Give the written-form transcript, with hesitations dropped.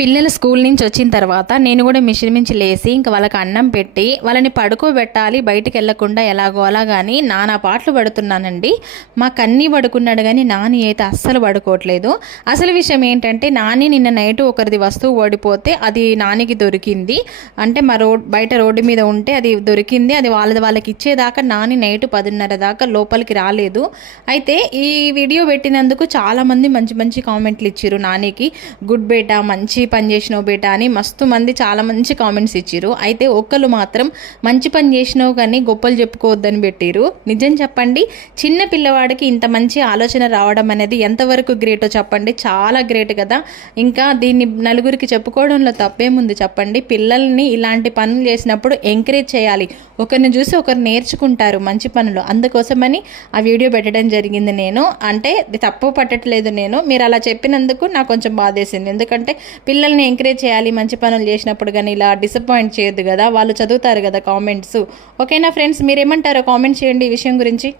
పిల్లలు స్కూల్ నుంచి వచ్చిన తర్వాత నేను కూడా మిషన్ మించి లేసి ఇంకా వాళ్ళకి అన్నం పెట్టి వాళ్ళని పడుకోబెట్టాలి, బయటికి వెళ్ళకుండా ఎలాగో అలాగాని నానా పాటలు పడుతున్నానండి. మా కన్నీ పడుకున్నాడు కానీ నాని అయితే అస్సలు పడుకోవట్లేదు. అసలు విషయం ఏంటంటే నాని నిన్న నైట్ ఒకరిది వస్తువు ఓడిపోతే అది నానికి దొరికింది. అంటే మా బయట రోడ్డు మీద ఉంటే అది దొరికింది. అది వాళ్ళకి ఇచ్చేదాకా నాని నైట్ 10:30 దాకా లోపలికి రాలేదు. అయితే ఈ వీడియో పెట్టినందుకు చాలామంది మంచి మంచి కామెంట్లు ఇచ్చారు. నానికి గుడ్ బేటా, మంచి పని చేసినావు బేటా అని మస్తు మంది చాలా మంచి కామెంట్స్ ఇచ్చారు. అయితే ఒక్కరు మాత్రం మంచి పని చేసినావు కానీ గొప్పలు చెప్పుకోవద్దని పెట్టారు. నిజం చెప్పండి, చిన్న పిల్లవాడికి ఇంత మంచి ఆలోచన రావడం అనేది ఎంతవరకు గ్రేటో చెప్పండి. చాలా గ్రేట్ కదా. ఇంకా దీన్ని నలుగురికి చెప్పుకోవడంలో తప్పేముంది చెప్పండి. పిల్లల్ని ఇలాంటి పనులు చేసినప్పుడు ఎంకరేజ్ చేయాలి. ఒకరిని చూసి ఒకరు నేర్చుకుంటారు మంచి పనులు. అందుకోసమని ఆ వీడియో పెట్టడం జరిగింది. నేను అంటే తప్పు పట్టట్లేదు. మీరు అలా చెప్పినందుకు నాకు కొంచెం బాధేసింది. ఎందుకంటే పిల్లల్ని ఎంకరేజ్ చేయాలి మంచి పనులు చేసినప్పుడు, కానీ ఇలా డిసప్పాయింట్ చేయొద్దు కదా. వాళ్ళు చదువుతారు కదా కామెంట్స్. ఓకేనా ఫ్రెండ్స్, మీరేమంటారో కామెంట్ చేయండి ఈ విషయం గురించి.